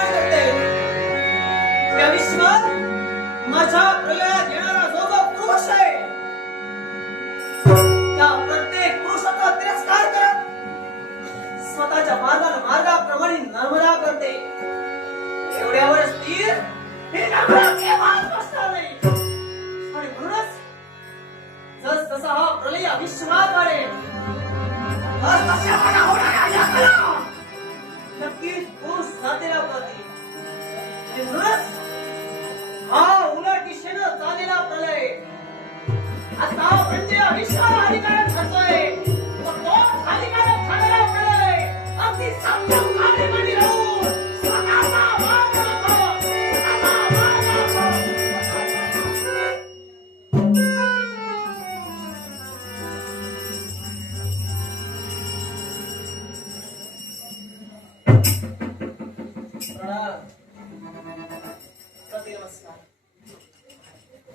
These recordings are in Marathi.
या विश्वात माझ्या प्रलयात येणारा जो जो पुरुष आहे त्या प्रत्येक पुरुषाचा तिरस्कार करत स्वतःच्या मार्गाप्रमाणे नर्मदा करते. एवढ्यावर स्थिर हे नर्मदा केव्हाच बसणार नाही. आणि म्हणूनच जस जसा हा प्रलय विश्वात वाढेल तस तशा मला होणाऱ्या या कला नक्कीच पुरुष जातीला पळतील. आणि म्हणूनच हा उलट दिशेनं चाललेला प्रलय आता म्हणजे विश्वाला हानिकारक ठरतोय. तो हानिकारक ठरलेला प्रलय अगदी संयम काळजीमध्ये राहून स्वतःचा मार्ग दाखव, स्वतःचा मार्ग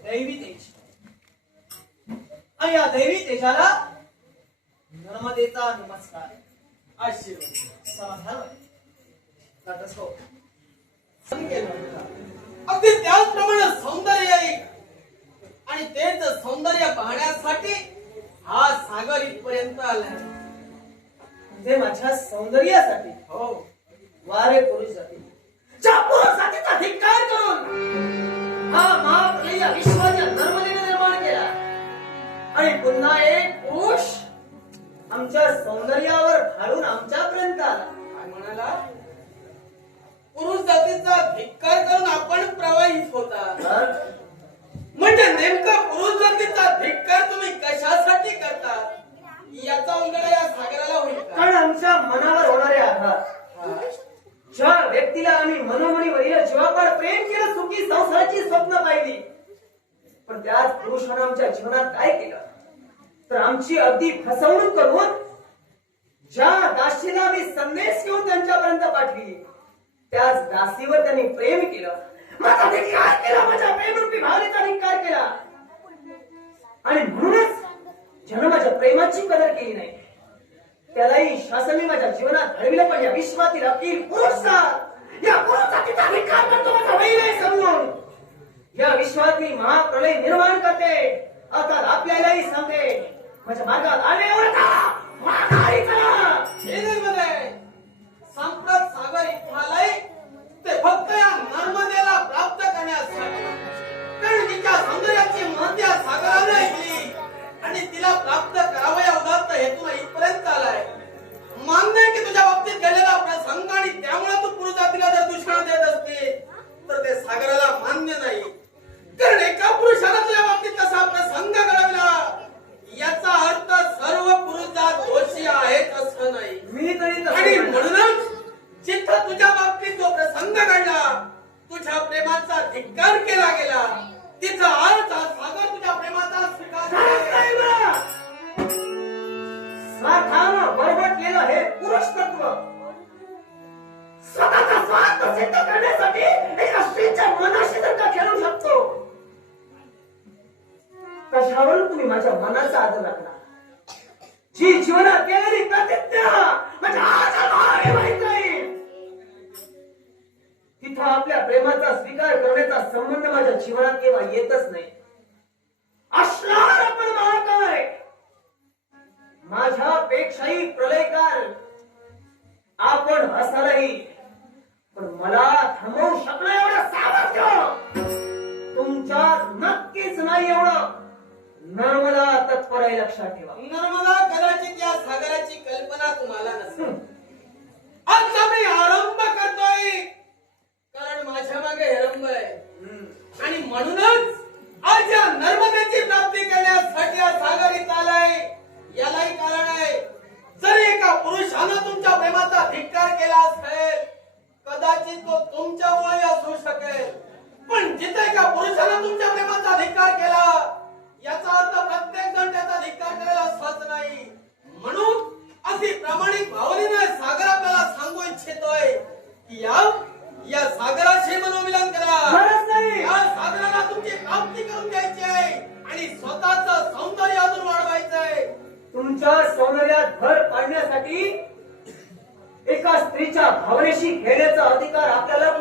दैवी तेज आणि या दैवी तेजाला नर्मदेचा नमस्कार आशीर्वाद समाधान अगदी त्याचप्रमाणे सौंदर्य आहे आणि तेच सौंदर्य पाहण्यासाठी हा सागर इथपर्यंत आलाय. म्हणजे माझ्या सौंदर्यासाठी हो वारे पुरुष जाती ज्या पुरुष जातीचा धिक्कार करून हा महाप्रलय विश्वाच्या नर्मदेने निर्माण केला. आणि पुन्हा एक पुरुष आमच्या सौंदर्यावर घालून आमच्यापर्यंत आला. काय म्हणाला? पुरुष जातीचा धिक्कार करून आपण प्रवाहित होता. म्हणजे नेमका पुरुष जातीचा धिक्कार तुम्ही कशासाठी करता याचा उलगडा या सागराला होईल. कारण आमच्या मनावर होणारे आघात ज्या व्यक्तीला आम्ही मनोमनीवरील जीवापाड प्रेम केलं, सुखी संसाराची स्वप्न पाहिली, पण त्याच पुरुषानं आमच्या जीवनात काय केलं तर आमची अगदी फसवणूक करून ज्या दासीला आम्ही संदेश घेऊन त्यांच्यापर्यंत पाठविली त्याच दासीवर त्यांनी प्रेम केलं, माझा धिक्कार केला, माझ्या प्रेमरूपी भावनेचा धिक्कार केला. आणि म्हणूनच ज्यानं माझ्या प्रेमाची कदर केली नाही त्यालाही शासनाने माझ्या जीवनात घडविलं. पण या विश्वातील अखिल पुरुष या पुरुषाचा धिक्कार करतो माझा बैल समजून या विश्वातील महाप्रलय निर्माण करते. आता आपल्यालाही सांगते माझ्या मार्गात आले संप्रत सागर इथालाय ते फक्त या नर्मदेला प्राप्त करण्यासाठी. कारण तिच्या सौंदर्याची महत्या सागराने ऐकली आणि तिला प्राप्त करावं या उदात्त हेतून इथपर्यंत आलाय. मान्य आहे की तुझ्या बाबतीत घडलेला प्रसंग आणि त्यामुळे तू पुरुष जातीला जर दुष्काळ देत असते तर ते सागराला मान्य नाही. कारण एका पुरुषाला तुझ्या बाबतीत कसा प्रसंग घडविला याचा अर्थ सर्व पुरुष जात दोषी आहेत असं नाही. आणि म्हणूनच जिथं तुझ्या बाबतीत जो प्रसंग घडला तुझ्या प्रेमाचा धिक्कार केला गेला तिचा अर्थ सागर तुझ्या प्रेमाचा स्वीकार स्वार्थानं बरबटलेलं हे पुरुष तत्व स्वतःचा स्वार्थ सिद्ध करण्यासाठी एका स्त्रीच्या मनाशी जर का खेळू शकतो कशावरून तुम्ही माझ्या मनाचा आदर राखला. जी जीवनात केलेली प्रतिज्ञा माझ्या आदर माहित नाही तिथं आपल्या प्रेमाचा स्वीकार करण्याचा संबंध माझ्या जीवनात केव्हा येतच नाही. असणार आपण महाकाय माझ्यापेक्षाही प्रलयकार आपण असालही पण मला थांबवू शकणं एवढं सामर्थ्य तुमच्यात नक्कीच नाही. एवढं नर्मदा तत्पर आहे लक्षात ठेवा. नर्मदा कदाचित या सागराची कल्पना तुम्हाला नसेल. आज आम्ही आरंभ करतोय कारण माझ्या मागे आरंभ आहे आणि म्हणूनच आज या नर्मदेची प्राप्ती करण्यासाठी हा सागर इथं आलाय. यालाही कारण आहे. जर एका पुरुषानं तुमच्या प्रेमाचा धिक्कार केला असेल कदाचित तो तुमच्यामुळे असू शकेल. पण जिथे एका पुरुषानं तुमच्या प्रेमाचा धिक्कार केला याचा अर्थ प्रत्येक जण त्याचा धिक्कार करायला असंच नाही. म्हणून अगदी प्रामाणिक भावनेने सागर आपल्याला सांगू इच्छितोय की या सागराशी मनोमिलन करा. या सागराला तुमची प्राप्ती करून द्यायची आहे आणि स्वतःचं सौंदर्य अजून वाढवायचं आहे. तुमच्या सौंदर्यात भर पाडण्यासाठी एका स्त्रीच्या भावनेशी खेळण्याचा अधिकार आपल्याला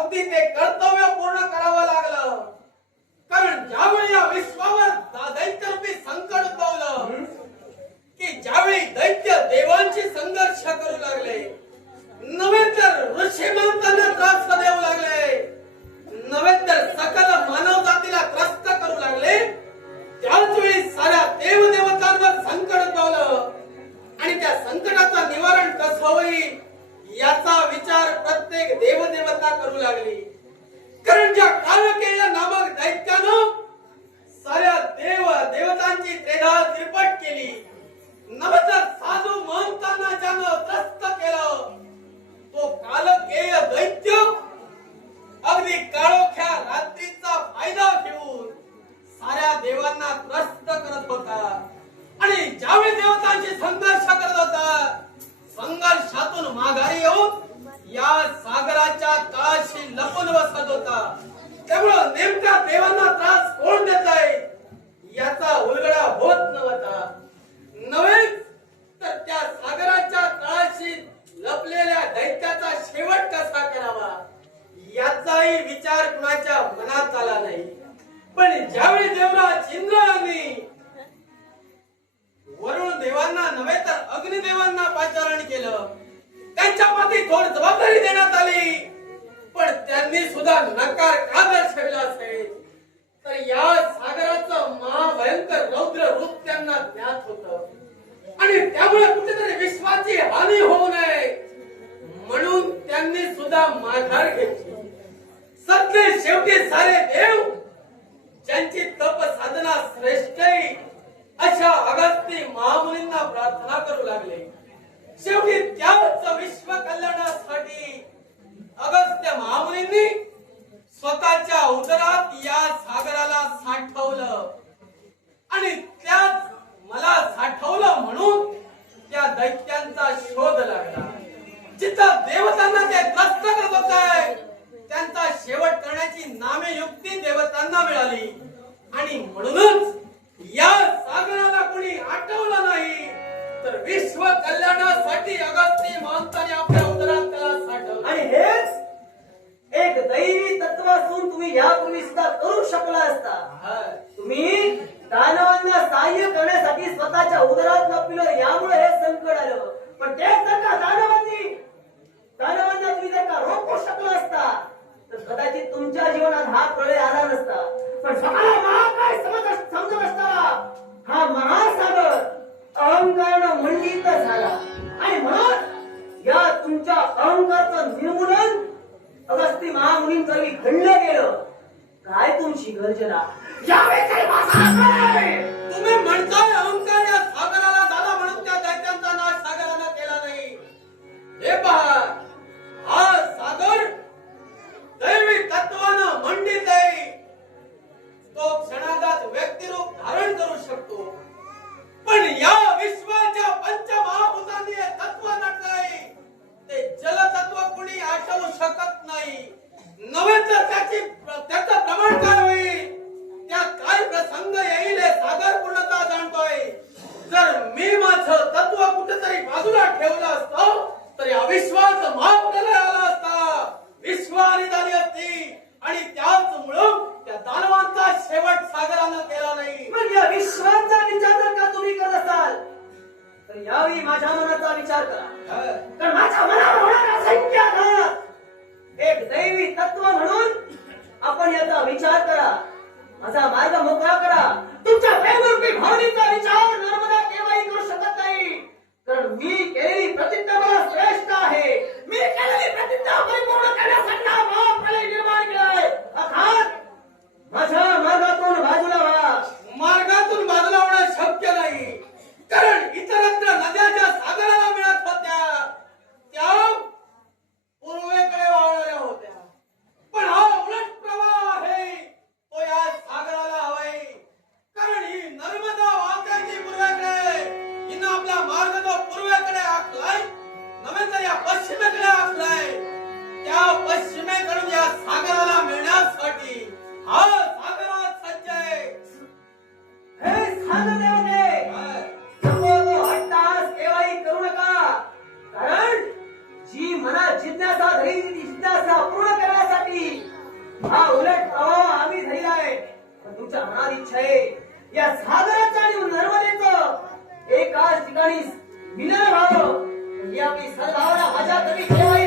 अगदी ते कर्तव्य पूर्ण करावं लागलं. कारण ज्यावेळी या विश्वावर दैत्यरूपी संकट उद्भवलं की ज्यावेळी दैत्य देवांशी संघर्ष करू लागले, नव्हे तर ऋषीमंतांना त्रास देऊ लागले, नव्हे तर सकल मानव जातीला त्रस्त करू लागले, त्याच वेळी साऱ्या देवदेवतांवर संकट उद्भवलं आणि त्या संकटाचं निवारण कसं होईल याचा विचार प्रत्येक देवदेवता करू लागली. कारण ज्या कालकेय नामक दैत्यानं साऱ्या देवतांची त्रेधा तिरपट केली, नव्हे तर साधू महंतांना ज्यानं त्रस्त केलं, तो कालकेय दैत्य अगदी काळोख्या रात्रीचा फायदा घेऊन साऱ्या देवांना त्रस्त करत होता. आणि ज्यावेळी देवतांशी संघर्ष करत होता, संघर्षातून माघारी येऊन या सागराच्या तळाशी लपून बसत होता. त्यामुळं नेमका देवांना त्रास कोण देत आहे याचा उलगडा होत नव्हता. नव्हे तर त्या सागराच्या तळाशी लपलेल्या दैत्याचा शेवट कसा करावा याचाही विचार कुणाच्या मनात आला नाही. पण ज्यावेळी देवराज इंद्र यांनी वरुण देवांना नव्हे तर अग्निदेवांना पाचारण केलं, त्यांच्या माथी थोडी जबाबदारी देण्यात आली, पण त्यांनी सुद्धा नकार का दर्शविला असेल तर या सागराचं महाभयंकर रौद्र रूप त्यांना ज्ञात होतं आणि त्यामुळे कुठेतरी विश्वाची हानी होऊ नये म्हणून त्यांनी सुद्धा माघार घेतली. सत्य शेवटी सारे देव ज्यांची तप साधना श्रेष्ठ अशा अगस्ती महामुनींना प्रार्थना करू लागले. शेवटी त्याच विश्व कल्याणासाठी अगस्त्य महामुनींनी स्वतःच्या उदरात या सागराला साठवलं आणि त्याच मला साठवलं म्हणून त्या दैत्यांचा शोध लागला. जिथं देवतांना ते त्रस्त करत होते त्यांचा शेवट करण्याची नामे युक्ती देवतांना मिळाली आणि म्हणूनच या सागराला कोणी आठवलं नाही तर विश्व कल्याणासाठी अगस्ती महंतांनी आपल्या उदरात त्याला साठवलं. आणि हेच एक दैवी तत्व असून तुम्ही यापूर्वी सुद्धा करू शकला असता. तुम्ही दानवांना सहाय्य करण्यासाठी स्वतःच्या उदरात लपलं, यामुळे हे संकट आलं. पण तेच जर का दानवांना तुम्ही जर का रोखू शकला असता तर कदाचित तुमच्या जीवनात हा प्रलय आला नसता. पण स्वतःला महाकाय समजत असताना हा महासागर अहंकारानं मंडित झाला आणि म्हणून या तुमच्या अहंकाराचं निर्मूलन अगस्ती महामुनींचं घडलं गेलं. काय तुमची गर्जना तुम्ही म्हणताय अहंकार या सागराला झाला म्हणून त्या दैत्यांचा नाश सागरानं केला नाही. हे पहा, हा सागर दैवी तत्वानं मंडित आहे. तो क्षणार्धात व्यक्तिरूप धारण करू शकतो. पण या विश्वाच्या पंचमहाभूतांनी हे तत्व नटलंय. ते जलतत्व कुणी आठवू शकत नाही. नव्हे तर त्याचं प्रमाण काय होईल, त्यात काय प्रसंग येईल हे सागर पूर्णतः जाणतोय. जर मी माझं तत्व कुठेतरी बाजूला ठेवलं असतं तर या विश्वाचं महाप्रलय आला असता, विश्वानी झाली असती आणि त्याच मुळे त्या दानवांचा शेवट सागरानं केला नाही. मग या विश्वाचा विचार जर का तुम्ही करत असाल तर यावेळी माझ्या मनाचा विचार करा. कारण माझ्या मनावर होणारा असंख्य आघात एक दैवी तत्व म्हणून आपण याचा विचार करा. माझा मार्ग मोकळा करा. तुमच्या प्रेमरूपी भावनेचा विचार नर्मदा केव्हाही करू शकत नाही. कारण मी केलेली प्रतिज्ञा मला श्रेष्ठ आहे. मी केलेली प्रतिज्ञा परिपूर्ण करण्यासाठी हा महाप्रलय निर्माण केलाय. अर्थात माझ्या मार्गातून बाजूला व्हा. मार्गातून बाजूला होणं शक्य नाही. कारण इतरत्र नद्या ज्या सागराला मिळत होत्या त्या पूर्वेकडे वाहणाऱ्या होत्या. पण हा उलट प्रवाह आहे तो या सागराला हवाय. कारण ही नर्मदा वाहत्याची पूर्वेकडे, हिनं आपला मार्ग तो पूर्वेकडे आखलाय, नव्हे तर या पश्चिमेकडे आखलाय. हा उलट प्रवाह आम्ही धरला आहे. पण तुमच्या मनात इच्छा आहे या सागराचं आणि नर्मदेचं एकाच ठिकाणी विलीन व्हावं. ही आपली सद्भावना माझ्या कवी ठेवायची